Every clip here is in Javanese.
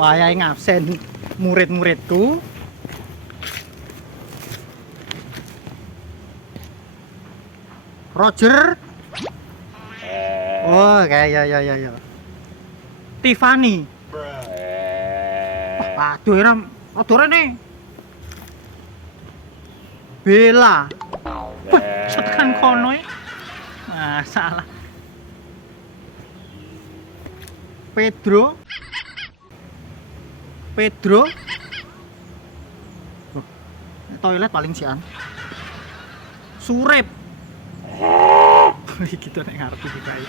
wayahe ngabsen murid-muridku. Roger. Oh, kayak ya. Tiffany. Aduh, Ram. Aduh rene. Bella. Tekan kono ya. Masalah. Pedro. Oh, toilet paling sian. Surip. Gitu nek ngarep iki kae.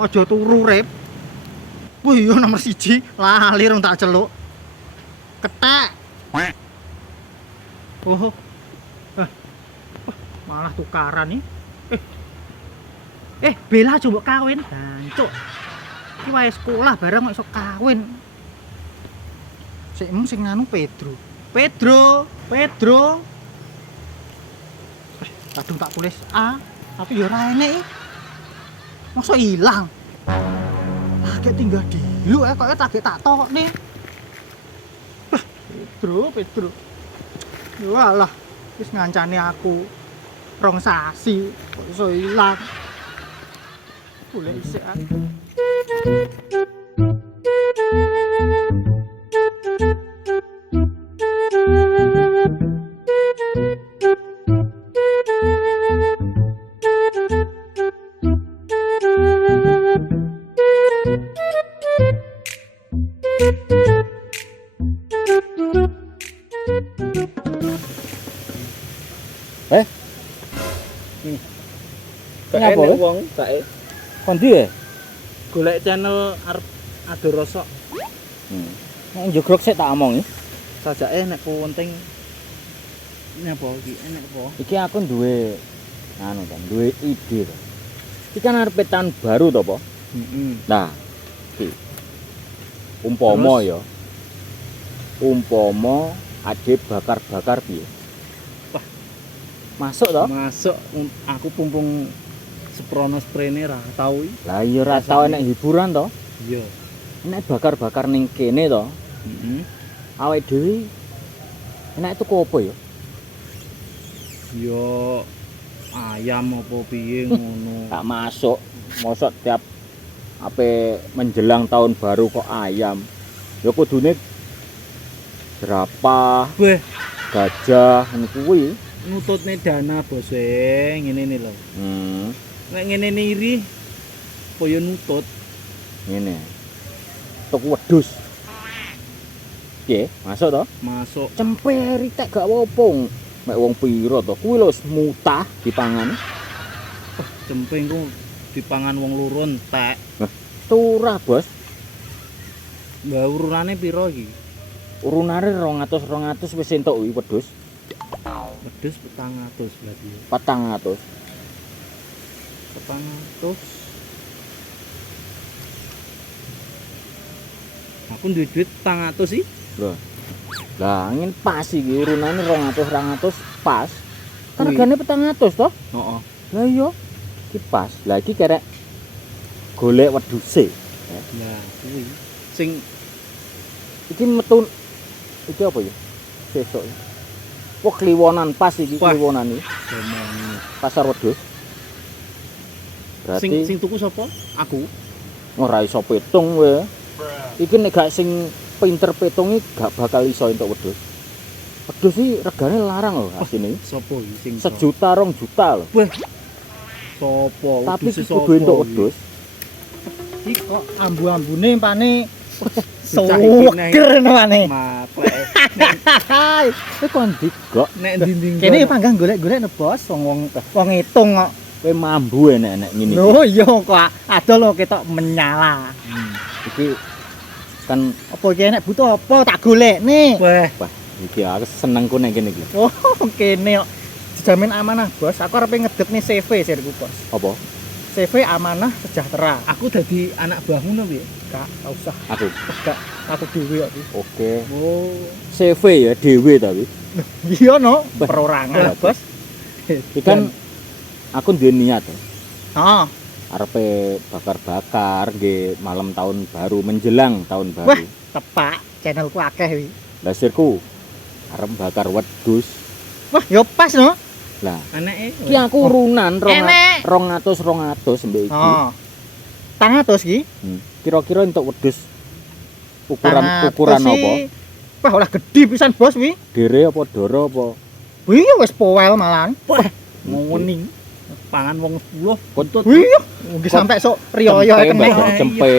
Aja turu, Rip. Wih, yo nomor 1, lali rung tak celuk. Ketek. Oh. Malah tukaran nih. Bella coba kawin. Jancuk. Iki wae sekolah bareng kok iso kawin. Sik sing nganu Pedro. Kadung tak tulis A, tapi ya ora enek. Masa ilang? Lagi tinggal dulu kok tak tok nih. Pedro. Walah, wis ngancani aku. Rong sasi kok iso ilang. Boleh isik aku. Ngapa wong sae? Kondi ya? Golek channel arep ado rosok. Nek njogrok sik tak omongi. Sajake nek penting nyapa iki enek apa? Iki aku duwe duwe ide to. Iki kan arep tahun baru to, Po? Heeh. Nah, iki. Umpama ade bakar-bakar piye? Wah, masuk to? Masuk aku pumpung seprono sprene ra tau iki. Lah iya ra tau enek hiburan to? Iya. Nek bakar-bakar ning kene to. Heeh. Awake dhewe enek tuku apa ya? Yo ayam apa piye ngono. Tak masuk. Mosok tiap menjelang tahun baru kok ayam. Ya kudune jerapah, Weh, gajah ngono kuwi. nututne dana bos ngene ne lho. Nek ngene niri koyo nutut. Ngene. Tuku wedhus. Piye? Masuk to? Masuk. Cemperi tek gak apa-apa. Mek wong pira to? Kuwi lho mutah dipangan. Cempeng ku dipangan wong loro entek. Turah, Bos. Lah urunane pira iki? Urunane 200 wis entuk kuwi wedhus. Wedhus 400 berarti. 400. 400. Aku duwe duit 400 sih. Lho. Lah, ngene pas iki urunane 200 pas. Kan Wih. regane 400 toh? Heeh. Lah iya. Iki pas. Lah iki kerek golek wedhuse. Lah kuwi sing Iki metu iki apa ya? Sesuk. Wah, kliwonan pas iki Wah. kliwonan iki. domong. Pasar wedhus. Berarti Sing tuku sapa? Aku. ora iso petung kowe. Iki nek gak sing pinter petung iki gak bakal iso entuk wedhus. Wedhus iki regane larang lho asine. Sapa iki sing 1 juta 2 juta lho. Wah. Sapa? Tapi Wedhuse kudu entuk iki? wedhus. Iki kok ambu-ambune pane Suker nemane. maklek. Kowe kon digok. Nek ndi-ndi Kene panggang golek-golek ne bos, wong ngitung kok. Kowe mambu enek-enek ngene. Lho iya kok ada lho ketok menyala. Iki kan Apa iki enek butuh apa tak golekne. Wah, wah iki aku senengku nek kene iki. Oh, kene kok dijamin amanah, Bos. Aku arep ngedekne CV sirku, Bos. Apa? CV amanah sejahtera. aku dadi anak buahmu no piye? Gak usah. Aku. Gak aku dhewe kok iki. Oke. Oh, CV ya dhewe tapi. Iya no, perorangan, Bos. Iki kan aku duwe niat ya. Oh, Arepe bakar-bakar nggih malam tahun baru menjelang tahun wah, baru. tepak. channelku akeh wi. Lah sirku arep bakar wedhus. Wah, yo pas no. Lah, Anake. iki aku urunan Enek. 200 mbek iki. Oh. 200 iki. Kira-kira entuk wedhus ukuran 200 apa? iki. Wah, olah gede pisan bos wi. Dere apa doro apa? Wih, wis powel malan. Wah, ngoning. Pangan wong 10 buntut. Wih, nggih sampe sok riyo Cempe, kene. Mbak, Cempe.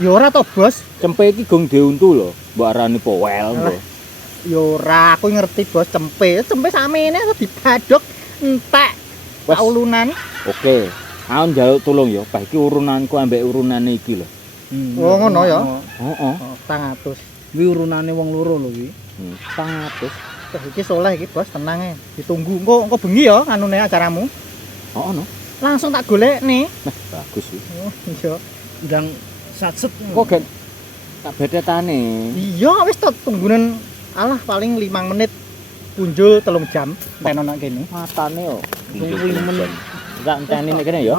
Ya ora to, Bos. Cempe iki gong diuntu lho, mbok arani powel Alah. mbok. Ya ora, aku ngerti, Bos, cempe. Cempe sakmene dibadhok entek Wes. ulunan. Oke. Aku njaluk tulung ya, bah iki urunanku ambek urunane iki lho. Oh, ngono ya. Heeh. Oh, 200. Wi urunane wong loro lho wi. 400. Wah, iki soleh iki, Bos, tenang e. Ditunggu engko bengi ya anune acaramu. Oh, no. Langsung tak golekne. Nah, bagus iki. Oh, iya. Ndang satset. Kok gen tak bedetane. Iya, wis to tunggunen alah paling 5 menit punjul 3 jam teno nang kene. Matane yo. Suwi men. Tak enteni nek kene ya.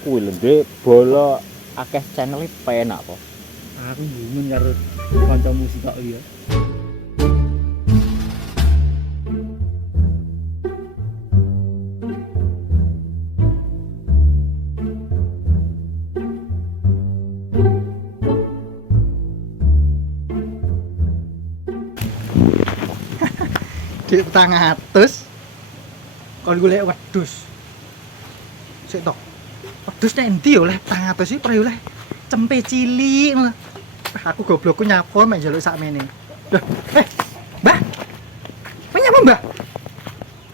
Kuwi lho, Ndek, bola akeh channel e penak kok. Aku gumun karo kancamu sik kok ya. Dik 400. Kon golek wedhus. Sik to. Wedhus nek endi oleh 400 iki pre oleh cempe cilik ngono. Aku goblokku nyapa mek njaluk sakmene. Loh, Mbah. Menyapa, Mbah?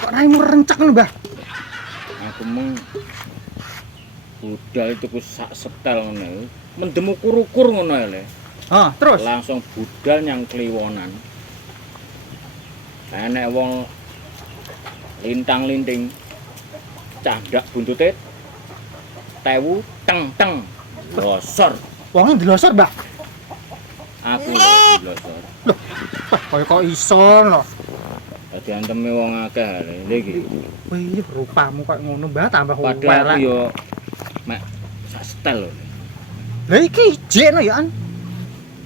Kok raimu rencek ngono, Mbah? Aku mung budal itu ku sak setel ngono. Mendem ukur-ukur ngono ae. Ah, terus. Langsung budal nyang kliwonan. Enek wong lintang-linting candak buntute tewu teng-teng losor. Wonge ndelosor, Mbah. Aku lho losor. Wah, kok iso lho. Dadi anteme wong akeh lho iki. Wih, rupamu kok ngono, Mbah, tambah Padahal aku welek. yo mek sak setel lho Lah iki ijek no ya, An.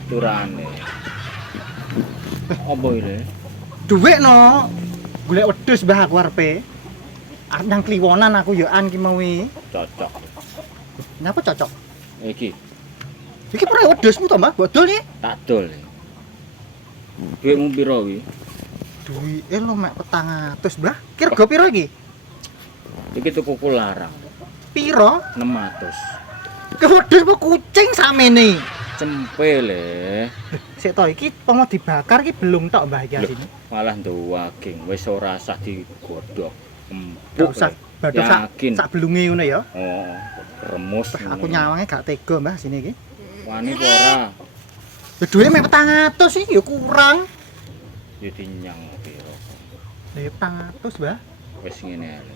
turane. Apa iki? Duit no. Golek wedhus, Mbah, aku arepe. Arep nang kliwonan aku ya an ki mau wi. Cocok. Napa cocok? Iki Iki pare wedhusmu to, Mbah? Bodol iki. tak dol. Duitmu piro wi? Duwike lho mek 400, Mbah. Ki rega piro iki? Iki tukuku larang Piro? 600. Ke wedhus apa kucing sakmene? Cempe le. Sik to iki pomo dibakar iki belum tok, Mbah, iki asine. Malah nduwaging wis ora usah digodhog. Gak usah badhe yakin. sak belunge ngono ya. Oh, remus. Aku nyawange gak tega, Mbah, sini iki. Wani apa ora? Ya duwike mek 400 iki ya kurang. Ya dinyang piro. Lah ya 400, Mbah. Wis ngene ae.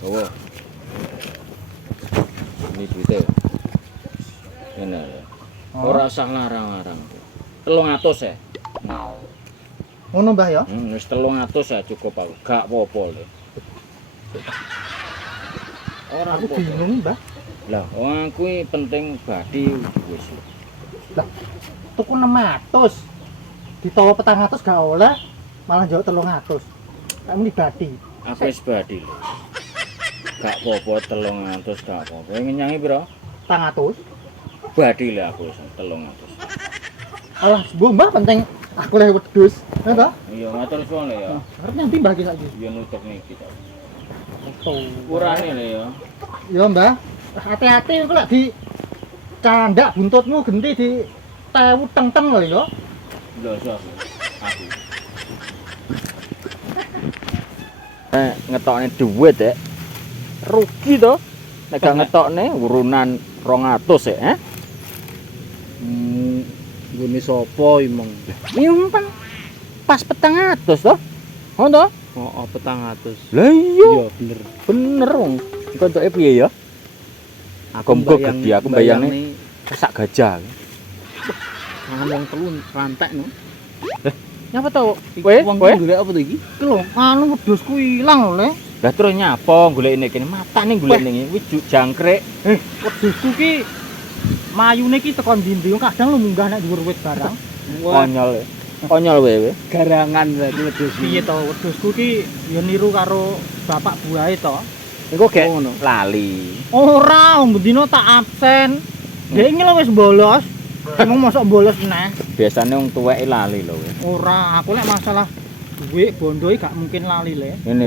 Gawa. Ini duite. Ngene ae. Ora usah larang-larang. 300 ya. Nah, Ngono, Mbah ya. wis 300 ya cukup aku. Gak apa-apa lho. Ora Aku apa-apa. bingung, Mbah. Lah, wong kuwi penting badi wis. Lah, tuku 600. Ditawa 400 gak oleh, malah jauh 300. Kayak muni badi. Aku wis badi lho. Gak apa-apa 300 gak apa-apa. Ngenyangi piro? 400. Badi lho aku wis 300. Alah, sebuah Mbah penting aku leh wedhus. Ya toh? Iya, matur suwun lho ya. Arep nyambi Mbah iki saiki. Ya nutuk niki to. Tuh. Ukurane lho ya. Ya, Mbah. Hati-hati engko lek di candak buntutmu genti di tewu teng-teng lho ya. Lho sok. Aku. Ngetokne dhuwit ya. Rugi to. Nek gak ngetokne urunan 200 ya, Nggone sapa imong? Nyimpen pas 400 to. Ngono to? Heeh, 400. Lah iya, Iya, bener. bener wong. Koncoke piye ya? Muga-muga gede, aku bayangne sak gajah. Mangan wong telu rantek no. Nyapa to? Kowe Kowe? golek apa to iki? Iki lho, anu wedhusku ilang lho, Le. Lah terus nyapa golek ini kene matane golek ning iki juk jangkrik. Wedhusku ki mayune ki tekan ndi-ndi kadang lu munggah nek dhuwur wit barang. Konyol. Konyol wewe. Garangan berarti wedhus. Piye to wedhusku ki ya niru karo bapak buahe to. Engko gek Oh, ngono. lali. Ora, mbendino tak absen. Dek iki lho wis bolos. Emang mosok bolos neh. Biasane wong tuweke lali lho. Ora, aku lek masalah duit bondo iki gak mungkin lali le. Ngene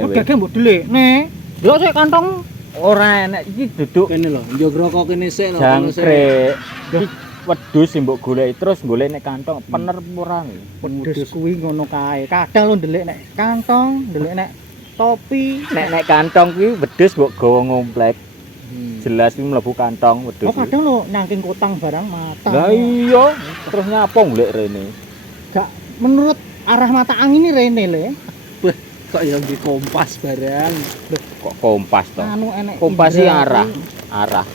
Kok wewe. gege mbok delikne. Delok sik kantong Ora enek iki duduk Kene lho, njogro kok kene sik lho. jangkrik. Wedhus sing mbok goleki terus golek nek kantong pener ora. wedhus kuwi ngono kae. Kadang lu ndelik nek kantong, ndelik nek topi. Nek kantong kuwi wedhus mbok gawa ngomplek. Jelas iki mlebu kantong wedhus. Oh, kadang lu nangking kotang barang mata. Lah iya, terus nyapa golek rene. Gak menurut arah mata angin ini rene le. Kok ya di kompas barang. Kok kompas to? Anu enek Kompas iki indra arah. kuwi. Arah.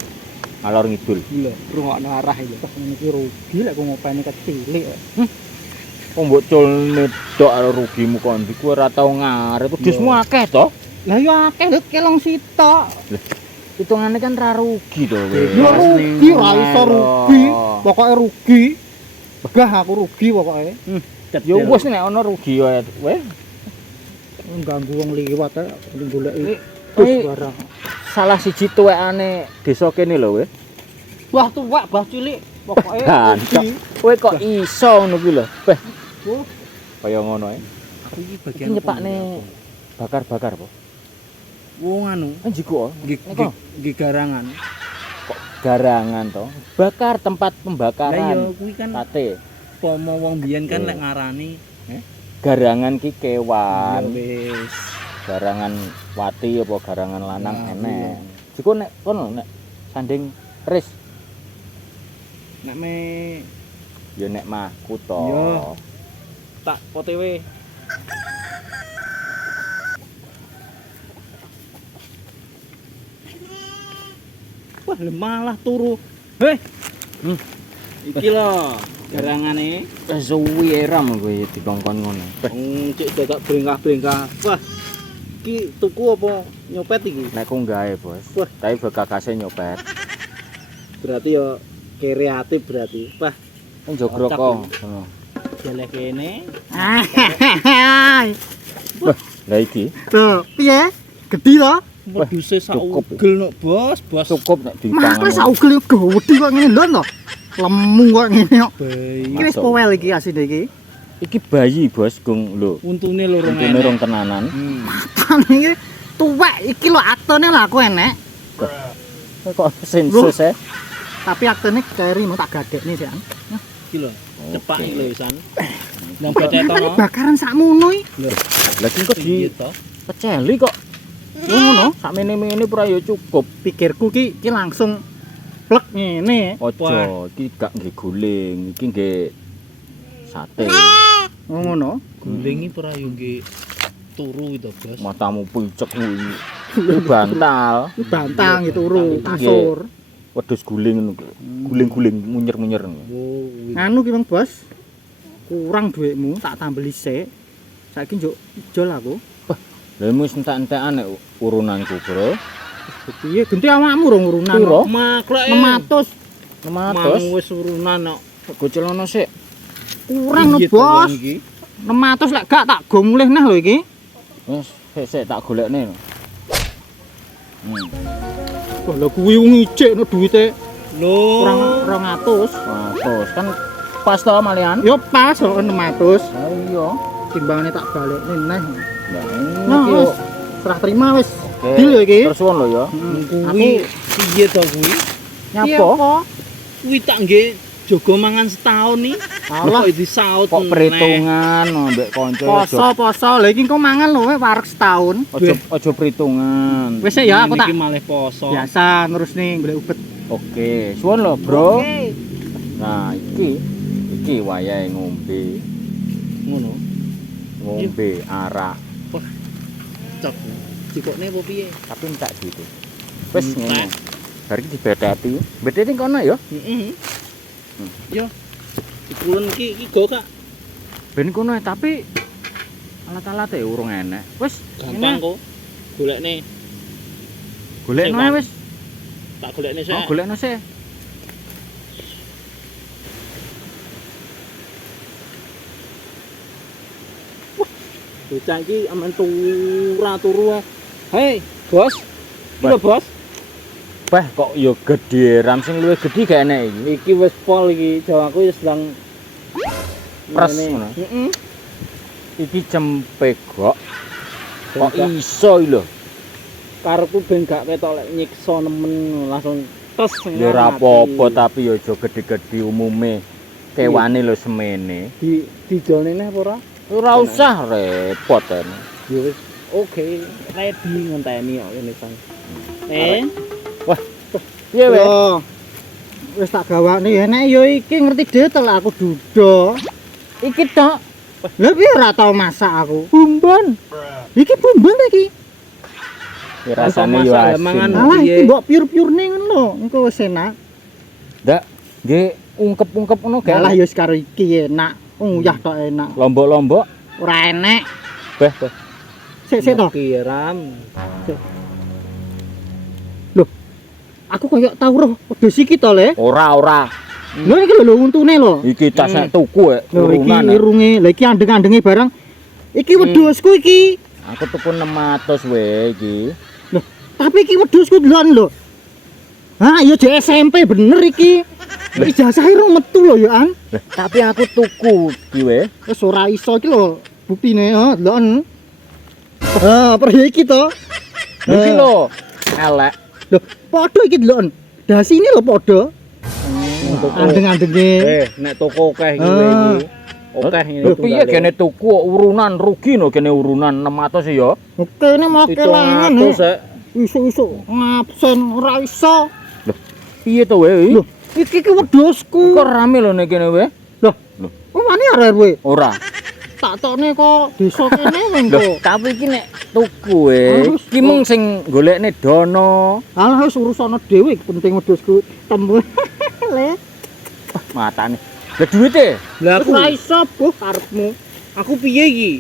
Ngalor ngidul. Lho, rungokno arah iki. Wah, ini ki rugi lek ku ngopeni kecilik. Kok mbok culne tok karo rugimu kon ndi kuwi ora tau ngarep. Wedhusmu akeh to? Lah ya akeh lho kelong sitok. Hitungane kan ra rugi to kowe. Ya rugi ra iso rugi. Pokoke rugi. Begah aku rugi pokoke. Ya wis nek ana rugi wae. Weh, Ganggu wong liwat ae goleki Kuwi barang. salah siji tuwekane desa kene lho weh. Wah, tuwek bah cilik pokoke Gancok. rugi. Kowe kok iso ngono kuwi lho. Beh, Oh, kaya ngono ae. Aku iki Iki bagian nyepakne bakar-bakar apa? wong anu, Njiko nggih garangan. kok garangan to. Bakar tempat Lah iya pembakaran. kuwi kan Sate. pomo wong biyen kan Iya. lek ngarani Garangan ki ya kewan. wis. Garangan wati apa garangan lanang Nah, enek. Jiko nek kono nek sanding ris Nek me ya nek mahku to. Iya. tak OTW. Wah, malah turu. Heh. Iki lho garangane. Wis suwi eram kowe dikongkon ngono. Beh, Cek dadak brengkah-brengkah. Wah. Iki tuku apa nyopet iki? nek ku gawe, Bos. Wah. Tapi bekakase nyopet. Berarti ya kreatif berarti. Wah, Njogro Kocak kok. ini. Ngono. jaleh kene. Lah iki Tuh, piye? Gedhi to? Wedhuse cukup. saugel no, Bos. cukup nek Mak dipangan. wis saugel yo gedhi kok ngene lho to. Lemu kok ngene kok. Bayi. Iki wis powel iki asine iki. Iki bayi, Bos, Gung. Lho, Untune loro untune rong tenanan. Iki tuwek iki lho aktene lho aku enek. Kok sensus e? Tapi aktene keri mau tak gadekne sik. Iki lho, cepak Oke. iki lho wisan. Nang beceto no. Bakaran sakmono iki. Lah iki kok Iya di to. peceli kok. Ngono. Sakmene-mene ora ya cukup. Pikirku ki langsung plek ngene. Ojo, iki gak nggih guling, iki nggih sate. Ngono. Guling iki ora yo nggih turu to, Bos. Matamu pucek kuwi. Iki bantal. Bantang itu turu, Iya. kasur. Wedhus guling ngono. Guling-guling munyer-munyer. Oh, kuwi. Nganu ki Bang Bos. Kurang duitmu tak tambah sik. Saiki njuk ijol aku. Lah wis entek-entekan nek urunanku, Bro. Piye genti awakmu rong urunan. Piro? Maklek. 600. 600. Mang wis urunan kok. Gocelono sik. Kurang lho, Piye to Bos. wong iki? 600 lek gak tak go mulih neh lho iki. Wis sik tak golekne. Wah, lha kuwi wong ijekno duwite Lho. kurang 200. 100 kan pas to malian. Yo pas kok 600. Ah iya. Timbangane tak balekne neh. Lah Nah, iki wis yo. serah terima wis. Oke, Deal yo iki. terus suwun lho ya. Kuwi piye to kuwi? Nyapa? Kuwi tak nggih jaga mangan setahun nih. Alah, Kok disaut Kok perhitungan ambek kanca poso-poso. Lha iki engko mangan lho wareg setahun. Ojo perhitungan. Wis ya aku tak Iki malah poso. biasa terus nih golek ubet. Oke, suwun lho, Bro. Oke. Nah, iki wayahe ngombe. Ngono. Ngombe arak, Cok. Cikokne apa piye? tapi entek gitu. Wis Entek. ngene. Bar iki dibeteti. Beteti kono ya. Heeh. Yo. Dikulen iki go Kak. Ben kono tapi alat-alate urung enek. Wis Gampang kok. Golekne. golekno ae wis. Tak golekne sik. Oh, golekno sih. bocah iki amen turu. Hei, Bos. Iya, Bos. Wah, kok yo gede, ram sing luwih gedhi gak enek iki. Iki wis pol iki, jawaku wis sedang Pres ngene. ngono. Heeh. Iki cempegok. Kok iso iki lho. Karepku ben gak ketok lek nyiksa nemen langsung tes. Ya ora apa-apa tapi ya aja gede-gede umume. Kewane lho semene. Dijolne neh apa ora? Ora usah repot ene. Ya wis oke, ready ngenteni kok kene Sang. Piye wae? Yo. Wis tak gawane enek yo iki ngerti dhewe tel aku dudo. Iki tok Lah piye ora tau masak aku? bumbon. Iki bumbon iki. Ya rasane yo Masak, asin. mangan. Alah Piye? iki mbok pure-purene ngono lho, engko wis enak. Ndak, nggih ungkep-ungkep ngono gak. Alah yo karo iki enak. Uyah tok enak. Lombok-lombok. Ora enek. Beh, Sik to. Iki Ram. Aku koyo tau roh wedhus iki to, Le. ora. Lho iki lho untune lho. Iki tas nek tuku Lho iki urunan. irunge, lha iki andeng-andenge barang. Iki wedhusku iki. Aku tuku 600 wae iki. Loh, tapi iki wedhusku delon lho. Ha, ya jek SMP bener iki. Ijazahe rong metu lho ya, An. Lah, tapi aku tuku iki wae. Wis ora iso iki lho buktine, ha, delon. Ha, perih iki to. Iki lho, elek. Lho, padha iki delon. Dasine lho padha. Andeng-andenge. Nek toko akeh iki Ah. iki. Akeh ini. Lho piye kene tuku urunan rugi no kene urunan 600 ya. Oke, ini mau kelangan Itu ya. sik. Isu-isu ngabsen ora iso. Piye to wae? Lho, iki wedhusku. Kok rame lho nek kene wae? Loh, wani arek kowe. Ora. Tak tokne kok desa kene Lho, engko. tapi iki nek tuku wae, Harus, iki mung sing golekne dono. Alah wis urusane dhewe penting wedhusku temu. Le, Matane. Lah duwite? Lah aku ora iso buh karepmu. aku piye iki?